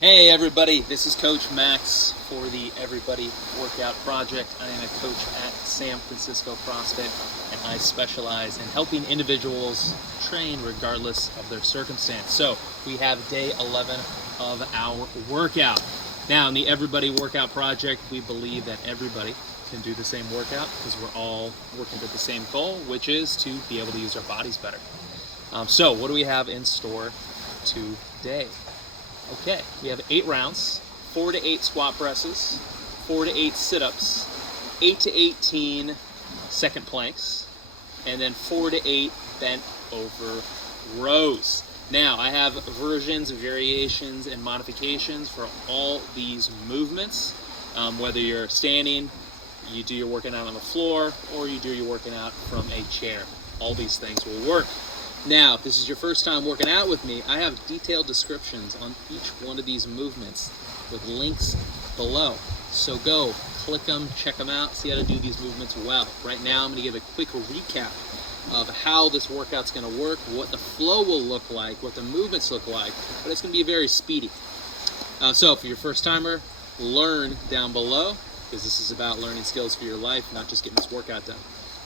Hey everybody, this is Coach Max for the Everybody Workout Project. I am a coach at San Francisco Crossfit, and I specialize in helping individuals train regardless of their circumstance. So we have day 11 of our workout. Now in the Everybody Workout Project, we believe that everybody can do the same workout because we're all working to the same goal, which is to be able to use our bodies better. So what do we have in store today? Okay, we have 8 rounds, 4 to 8 squat presses, 4 to 8 sit-ups, 8 to 18 second planks, and then 4 to 8 bent over rows. Now, I have versions, variations, and modifications for all these movements. Whether you're standing, you do your working out on the floor, or you do your working out from a chair. All these things will work. Now, if this is your first time working out with me, I have detailed descriptions on each one of these movements with links below. So go, click them, check them out, see how to do these movements well. Right now, I'm going to give a quick recap of how this workout's going to work, what the flow will look like, what the movements look like, but it's going to be very speedy. So for your first timer, learn down below, because this is about learning skills for your life, not just getting this workout done.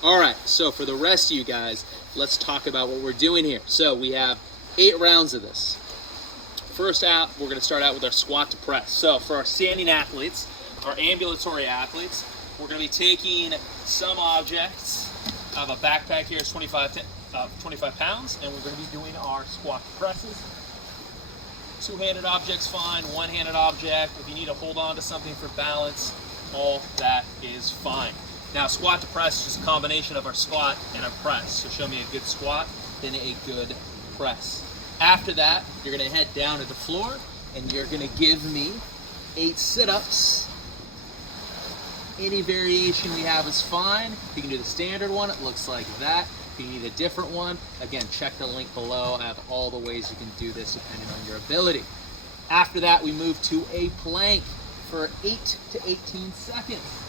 All right, so for the rest of you guys, let's talk about what we're doing here. So we have 8 rounds of this. First out, we're going to start out with our squat to press. So for our standing athletes, our ambulatory athletes, we're going to be taking some objects. I have a backpack here, it's 25 pounds, and we're going to be doing our squat to presses. Two-handed object's fine, one-handed object. If you need to hold on to something for balance, all that is fine. Now, squat to press is just a combination of our squat and our press. So show me a good squat, then a good press. After that, you're going to head down to the floor, and you're going to give me 8 sit-ups. Any variation we have is fine. You can do the standard one. It looks like that. If you need a different one, again, check the link below. I have all the ways you can do this depending on your ability. After that, we move to a plank for 8 to 18 seconds.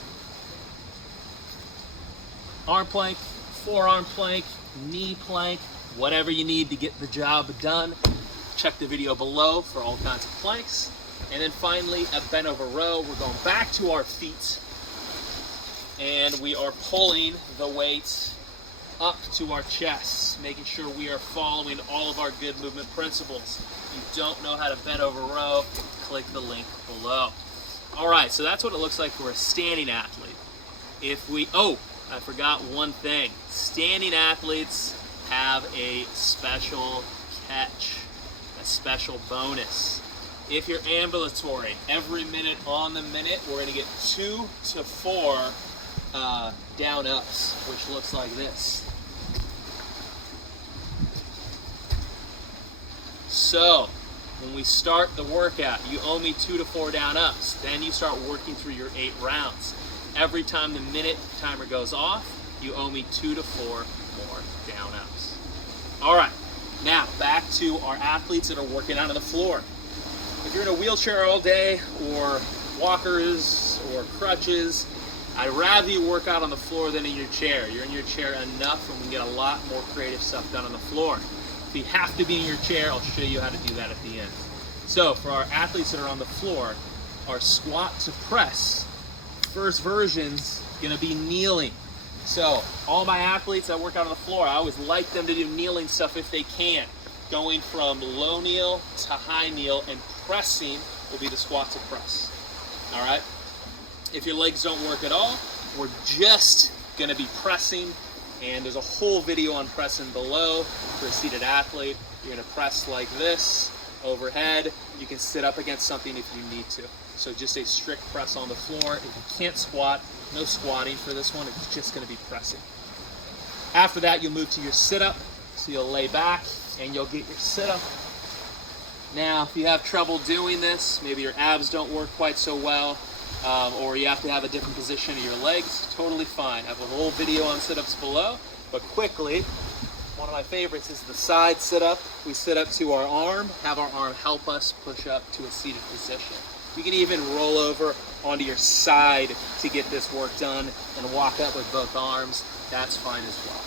Arm plank, forearm plank, knee plank, whatever you need to get the job done. Check the video below for all kinds of planks. And then finally, a bent over row. We're going back to our feet, and we are pulling the weights up to our chests, making sure we are following all of our good movement principles. If you don't know how to bend over row, click the link below. All right, so that's what it looks like for a standing athlete. I forgot one thing. Standing athletes have a special catch, a special bonus. If you're ambulatory, every minute on the minute, we're going to get 2 to 4 down ups, which looks like this. So, when we start the workout, you owe me 2 to 4 down ups. Then you start working through your 8 rounds. Every time the minute timer goes off, you owe me 2 to 4 more down ups. All right, now back to our athletes that are working out on the floor. If you're in a wheelchair all day, or walkers, or crutches, I'd rather you work out on the floor than in your chair. You're in your chair enough, and we can get a lot more creative stuff done on the floor. If you have to be in your chair, I'll show you how to do that at the end. So for our athletes that are on the floor, our squat to press, first version's gonna be kneeling. So all my athletes that work out on the floor, I always like them to do kneeling stuff if they can. Going from low kneel to high kneel, and pressing will be the squat to press. All right? If your legs don't work at all, we're just gonna be pressing, and there's a whole video on pressing below for a seated athlete. You're gonna press like this, overhead. You can sit up against something if you need to. So just a strict press on the floor. If you can't squat, no squatting for this one. It's just going to be pressing. After that, you'll move to your sit-up. So you'll lay back, and you'll get your sit-up. Now, if you have trouble doing this, maybe your abs don't work quite so well, or you have to have a different position of your legs, totally fine. I have a whole video on sit-ups below, but quickly, one of my favorites is the side sit-up. We sit up to our arm, have our arm help us push up to a seated position. You can even roll over onto your side to get this work done and walk up with both arms. That's fine as well.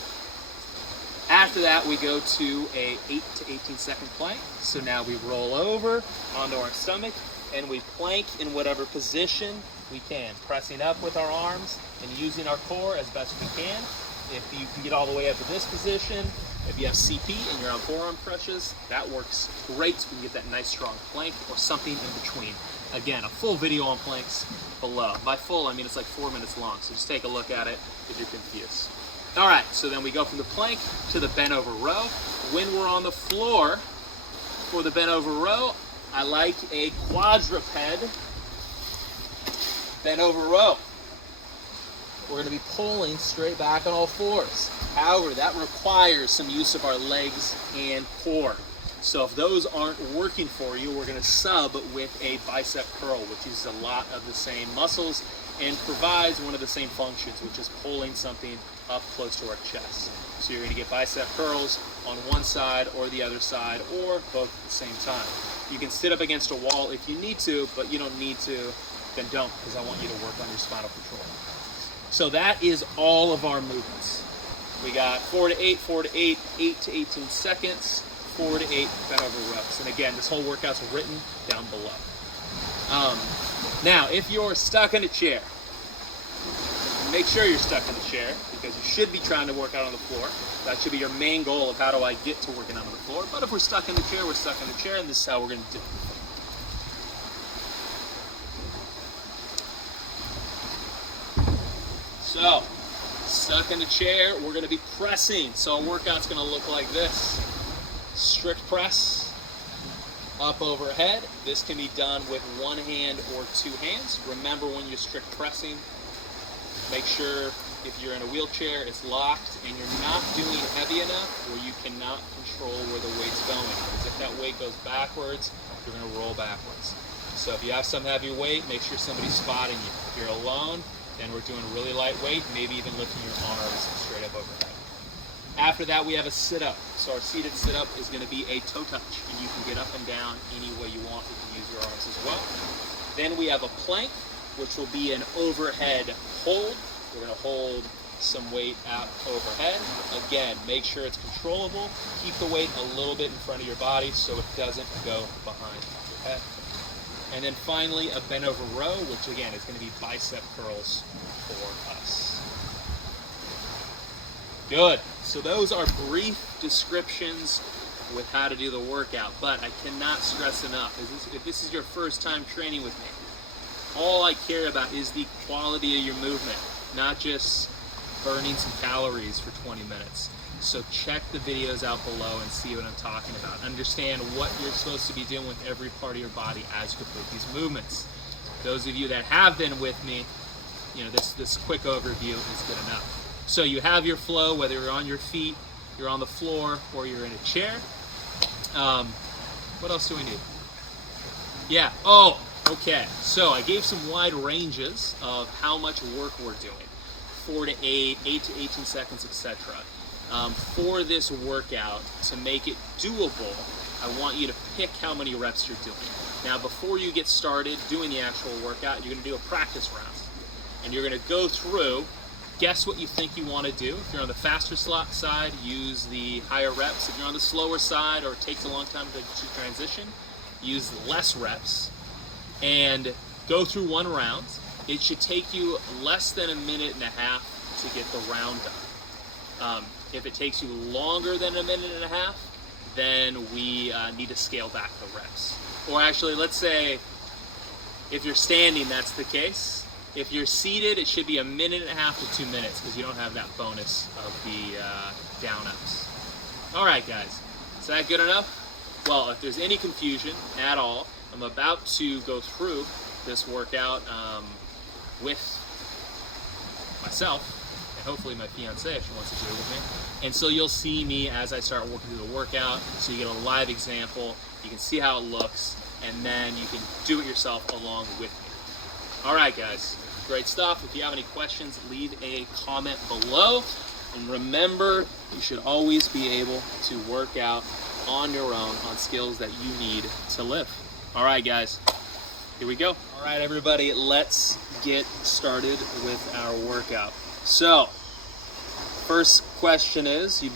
After that, we go to a 8 to 18 second plank. So now we roll over onto our stomach and we plank in whatever position we can, pressing up with our arms and using our core as best we can. If you can get all the way up to this position, if you have CP and you're on forearm crushes, that works great. So we can get that nice strong plank or something in between. Again, a full video on planks below. By full, I mean it's like 4 minutes long, so just take a look at it if you're confused. All right, so then we go from the plank to the bent over row. When we're on the floor for the bent over row, I like a quadruped bent over row. We're gonna be pulling straight back on all fours. However, that requires some use of our legs and core. So if those aren't working for you, we're gonna sub with a bicep curl, which uses a lot of the same muscles and provides one of the same functions, which is pulling something up close to our chest. So you're gonna get bicep curls on one side or the other side, or both at the same time. You can sit up against a wall if you need to, but you don't need to, then don't, because I want you to work on your spinal control. So that is all of our movements. We got 4 to 8, 4 to 8, 8 to 18 seconds, 4 to 8 bent over rows. And again, this whole workout's written down below. Now, if you're stuck in a chair, make sure you're stuck in the chair, because you should be trying to work out on the floor. That should be your main goal of how do I get to working out on the floor. But if we're stuck in the chair, we're stuck in the chair, and this is how we're going to do it. So, stuck in the chair, we're going to be pressing. So our workout's going to look like this. Strict press, up overhead. This can be done with one hand or two hands. Remember, when you're strict pressing, make sure if you're in a wheelchair, it's locked and you're not doing heavy enough where you cannot control where the weight's going. Because if that weight goes backwards, you're going to roll backwards. So if you have some heavy weight, make sure somebody's spotting you. If you're alone, then we're doing really light weight, maybe even lifting your arms straight up overhead. After that, we have a sit-up. So our seated sit-up is going to be a toe touch, and you can get up and down any way you want. You can use your arms as well. Then we have a plank, which will be an overhead hold. We're going to hold some weight out overhead. Again, make sure it's controllable. Keep the weight a little bit in front of your body so it doesn't go behind your head. And then finally, a bent over row, which again is going to be bicep curls for us. Good. So those are brief descriptions with how to do the workout, but I cannot stress enough, if this is your first time training with me, all I care about is the quality of your movement, not just burning some calories for 20 minutes. So check the videos out below and see what I'm talking about. Understand what you're supposed to be doing with every part of your body as you complete these movements. Those of you that have been with me, you know, this quick overview is good enough. So you have your flow, whether you're on your feet, you're on the floor, or you're in a chair. What else do we need? Yeah, oh, okay. So I gave some wide ranges of how much work we're doing. 4 to 8, 8 to 18 seconds, etc. For this workout, to make it doable, I want you to pick how many reps you're doing. Now, before you get started doing the actual workout, you're going to do a practice round. And you're going to go through, guess what you think you want to do. If you're on the faster slot side, use the higher reps. If you're on the slower side or it takes a long time to transition, use less reps. And go through one round. It should take you less than a minute and a half to get the round done. If it takes you longer than a minute and a half, then we need to scale back the reps. Or actually, let's say if you're standing, that's the case. If you're seated, it should be a minute and a half to 2 minutes because you don't have that bonus of the down ups. All right, guys, is that good enough? Well, if there's any confusion at all, I'm about to go through this workout with myself. And hopefully my fiance, if she wants to do it with me. And so you'll see me as I start working through the workout, so you get a live example, you can see how it looks, and then you can do it yourself along with me. All right, guys, great stuff. If you have any questions, leave a comment below. And remember, you should always be able to work out on your own on skills that you need to live. All right, guys, here we go. All right, everybody, let's get started with our workout. So, first question is, you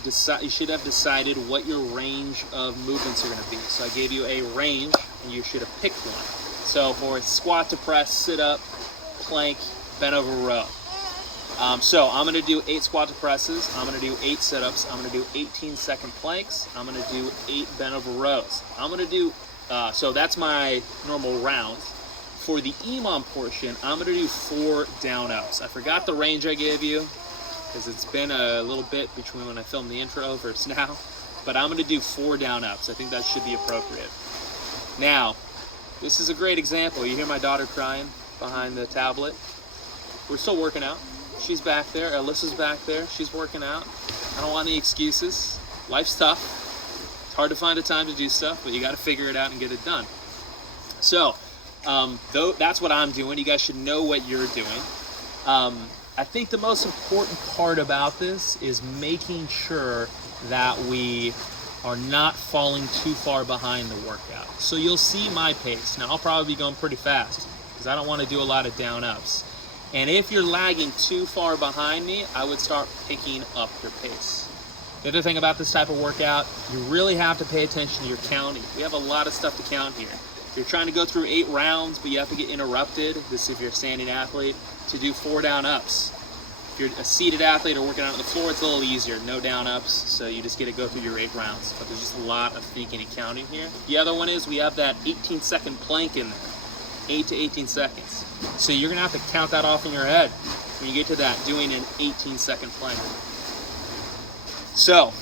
should have decided what your range of movements are going to be. So I gave you a range, and you should have picked one. So for squat to press, sit up, plank, bent over row. So I'm going to do 8 squat to presses, I'm going to do 8 sit-ups, I'm going to do 18-second planks, I'm going to do 8 bent over rows. I'm going to do, so that's my normal round. For the EMOM portion, I'm going to do 4 down ups. I forgot the range I gave you, because it's been a little bit between when I filmed the intro versus now, but I'm going to do 4 down ups. I think that should be appropriate. Now, this is a great example. You hear my daughter crying behind the tablet. We're still working out. She's back there. Alyssa's back there. She's working out. I don't want any excuses. Life's tough. It's hard to find a time to do stuff, but you got to figure it out and get it done. So, that's what I'm doing. You guys should know what you're doing. I think the most important part about this is making sure that we are not falling too far behind the workout. So you'll see my pace. Now I'll probably be going pretty fast because I don't want to do a lot of down ups. And if you're lagging too far behind me, I would start picking up your pace. The other thing about this type of workout, you really have to pay attention to your counting. We have a lot of stuff to count here. You're trying to go through 8 rounds, but you have to get interrupted, this if you're a standing athlete, to do 4 down ups. If you're a seated athlete or working out on the floor, it's a little easier, no down ups, so you just get to go through your 8 rounds. But there's just a lot of thinking and counting here. The other one is we have that 18-second plank in there, 8 to 18 seconds. So you're gonna have to count that off in your head when you get to that, doing an 18-second plank. So,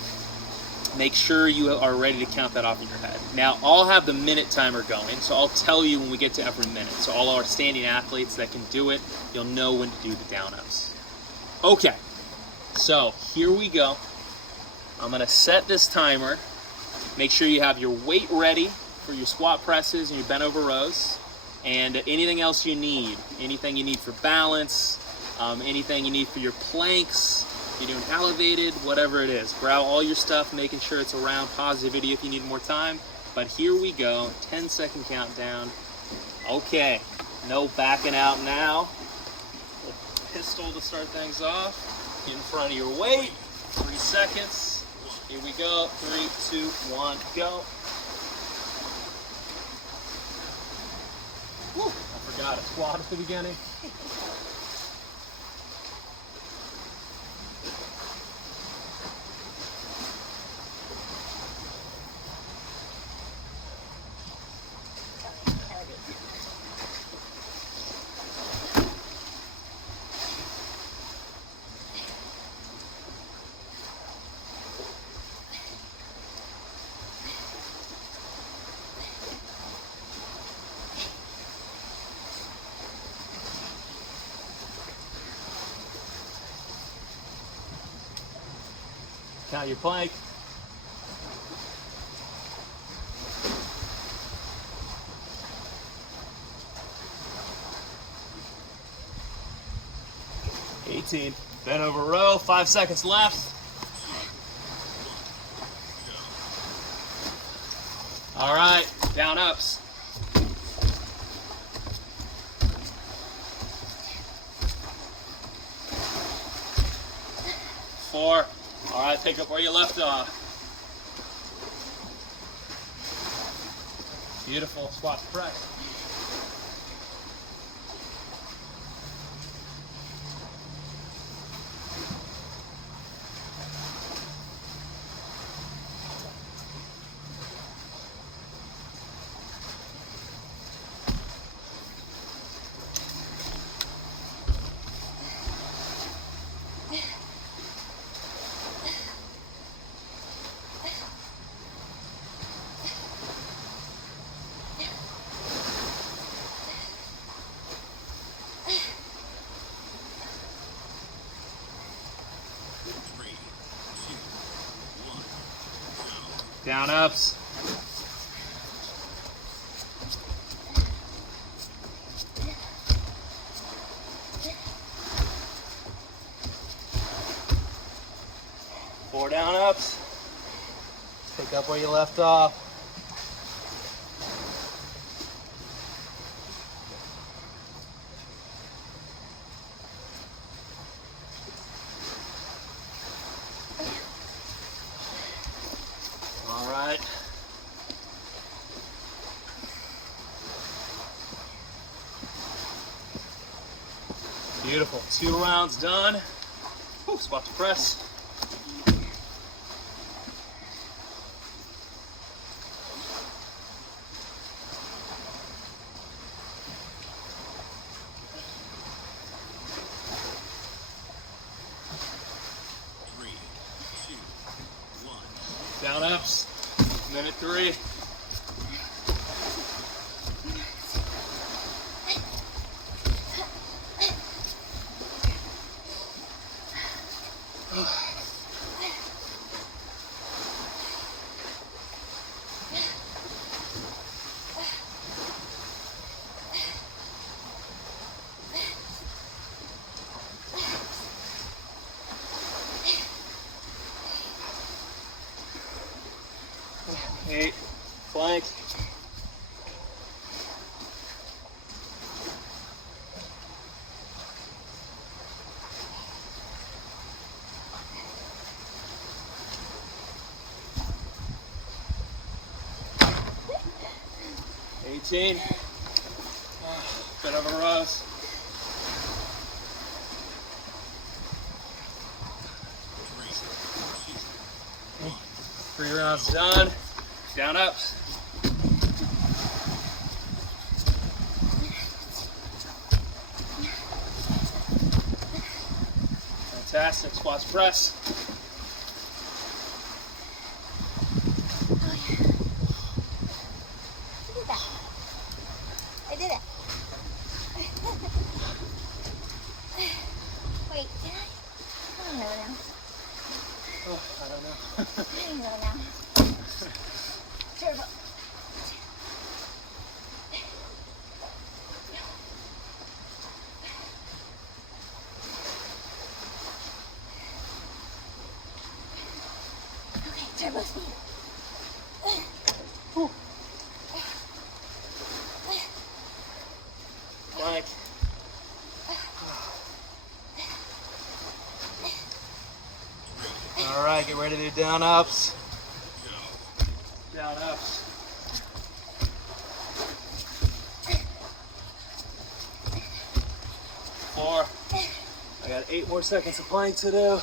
make sure you are ready to count that off in your head. Now, I'll have the minute timer going, so I'll tell you when we get to every minute. So all our standing athletes that can do it, you'll know when to do the down ups. Okay, so here we go. I'm gonna set this timer. Make sure you have your weight ready for your squat presses and your bent over rows, and anything else you need. Anything you need for balance, anything you need for your planks, if you're doing elevated, whatever it is. Grab all your stuff, making sure it's around. Pause the video if you need more time. But here we go, 10-second countdown. Okay, no backing out now. Pistol to start things off. In front of your weight, 3 seconds. Here we go, 3, 2, 1, go. Woo, I forgot a squat at the beginning. Count your plank. Bent over row, 5 seconds left. All right, down ups. 4. All right, pick up where you left off. Beautiful squat press. Down ups. Four down ups. Pick up where you left off. Beautiful. 2 rounds done. Whew, squat to press. Down ups. Minute 3. Eight, plank. Eighteen. Bit over rows. 3 rounds done. Down ups. Fantastic. Squats press. I did it. Wait, did I? I don't know now. Oh, I don't know. I don't know now. Turbo. Okay, turbo speed. Plank. All right, get ready to do down ups. Down ups. Four. I got 8 more seconds of plank to do.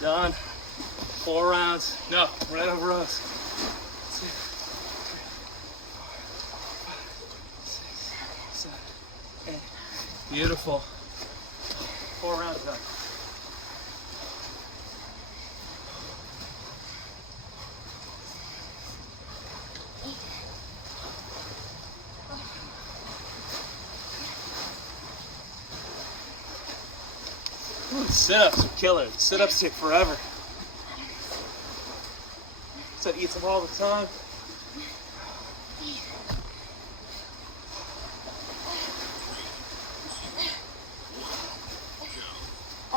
Done. 4 rounds. No, right over rows. 2, 3, 4, 5, 6, 7, 8. Beautiful. 4 rounds done. Ooh, sit-ups are killer. Sit-ups take forever. So I eat them all the time.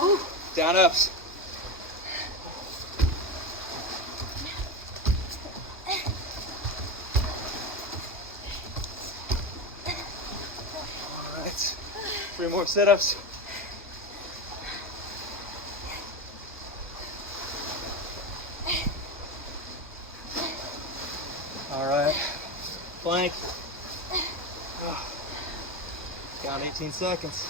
Ooh, down ups. All right, 3 more sit-ups. All right, plank. Down 18 seconds.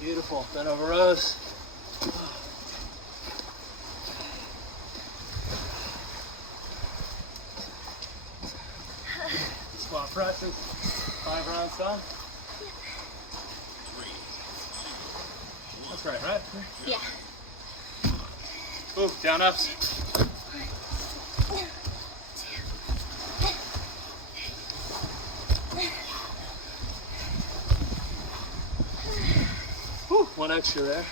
Beautiful, bend over rows. Squat presses, 5 rounds done. That's right? Yeah. Ooh, down ups. Whew, 1 extra there.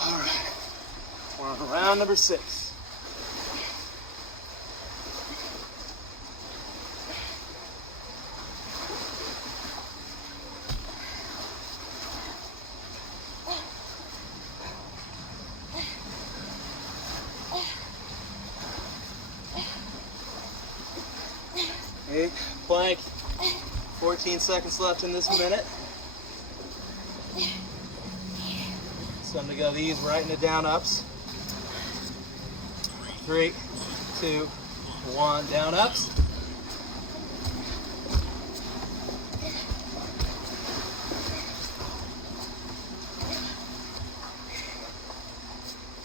All right, we're on round number 6. 15 seconds left in this minute. It's time to go these right into down ups. 3, 2, 1, down ups.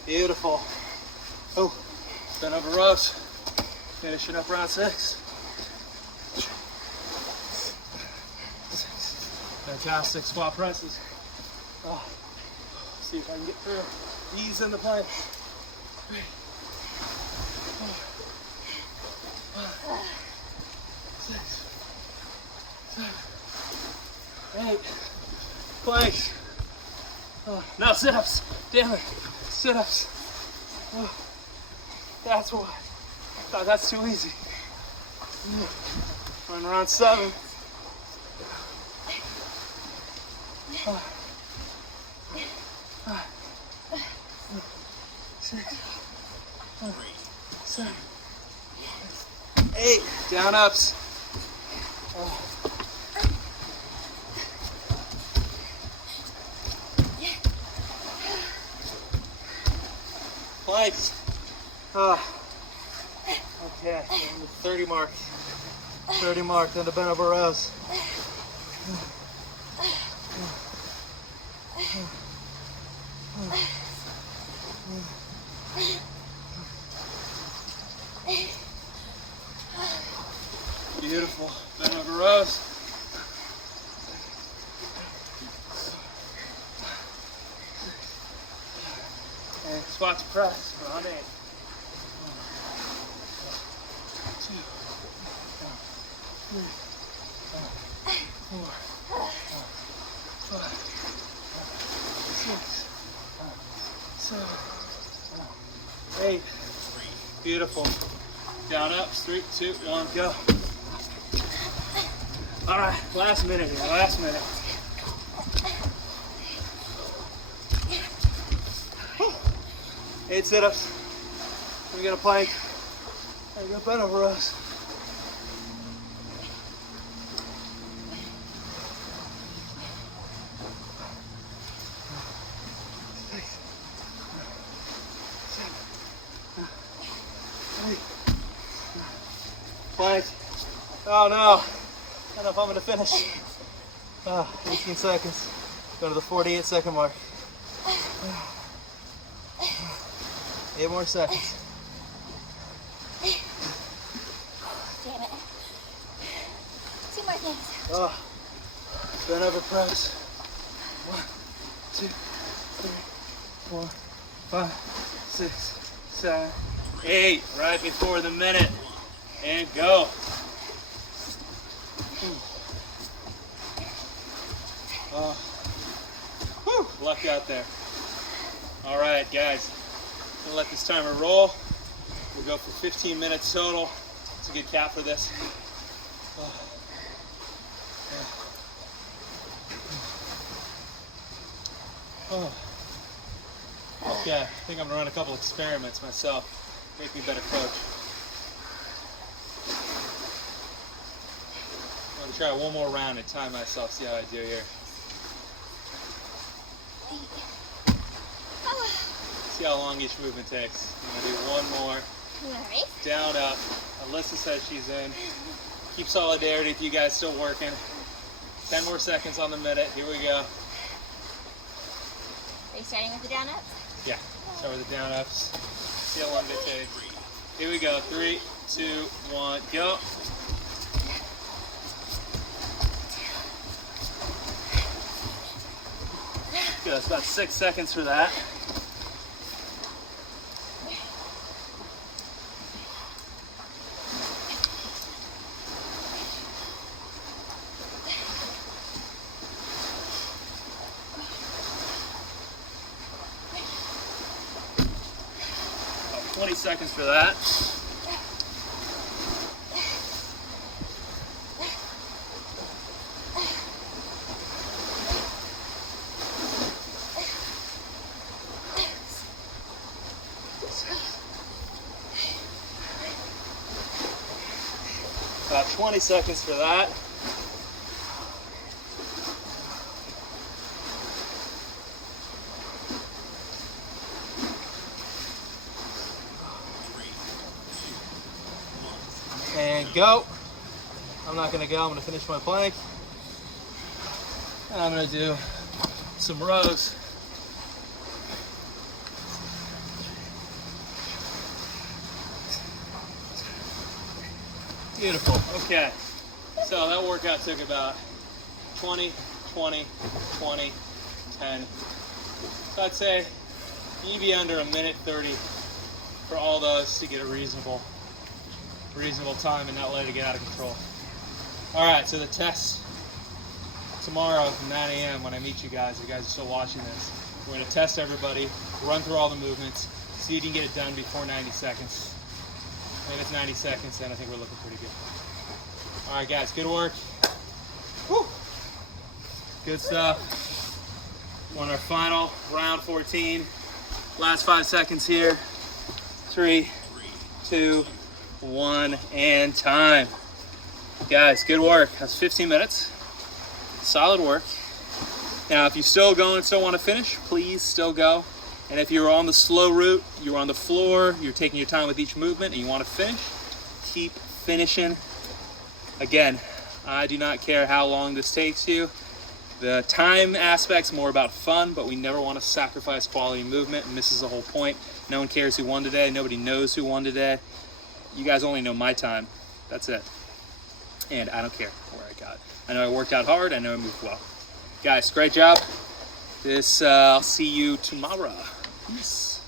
Beautiful. Oh, bent over rows. Finishing up round 6. Fantastic squat presses. Oh, see if I can get through. Ease in the plank. 3, 4, 5, 6, 7, 8. Planks. Oh, now sit-ups. Damn it. Sit-ups. Oh, that's why. I thought that's too easy. We're in round 7. 5, 6, 7, 8. Down ups. Oh. Planks. Oh. Okay, on the 30 mark. 30 mark, then the bent over rows. Beautiful. Bent over rows. And squat to press. Round 8. 2, 3, 4, 5, 6, 7, 8. Beautiful. Down ups. 3, 2, 1, go. All right, last minute here, last minute. Whew. 8 sit-ups. We got a plank. We got bent over rows. Plank. Oh no. I don't know if I'm going to finish. 18 seconds. Go to the 48-second mark. 8 more seconds. Damn it. 2 more things. Oh, bent over press. 1, 2, 3, 4, 5, 6, 7, 8. Right before the minute. And go. Luck out there. All right, guys. We'll let this timer roll. We'll go for 15 minutes total. It's a good cap for this. Okay, I think I'm gonna run a couple experiments myself. Make me a better coach. I'm gonna try one more round and time myself, see how I do here. See how long each movement takes. I'm gonna do one more. Alright. Down, up. Alyssa says she's in. Keep solidarity if you guys still working. 10 more seconds on the minute. Here we go. Are you starting with the down ups? Yeah, start with the down ups. See how long they take. Here we go. 3, 2, 1, go. Good, that's about 6 seconds for that. About 20 seconds for that. About 20 seconds for that. go. I'm not gonna go, I'm gonna finish my plank. And I'm gonna do some rows. Beautiful, okay. So that workout took about 20, 20, 20, 10. So I'd say you need to be under a minute 30 for all those to get a reasonable time and not let it get out of control. All right, so the test tomorrow at 9 a.m. when I meet you guys are still watching this. We're gonna test everybody, run through all the movements, see if you can get it done before 90 seconds. And if it's 90 seconds, then I think we're looking pretty good. All right, guys, good work. Woo. Good stuff. On our final round 14. Last 5 seconds here. 3, 2, 1, and time. Guys, good work. That's 15 minutes. Solid work. Now, if you're still going, still want to finish, please still go. And if you're on the slow route, you're on the floor, you're taking your time with each movement, and you want to finish, keep finishing. Again, I do not care how long this takes you. The time aspect's more about fun, but we never want to sacrifice quality movement, and this is the whole point. No one cares who won today. Nobody knows who won today. You guys only know my time. That's it. And I don't care where I got. I know I worked out hard. I know I moved well. Guys, great job. I'll see you tomorrow. Peace.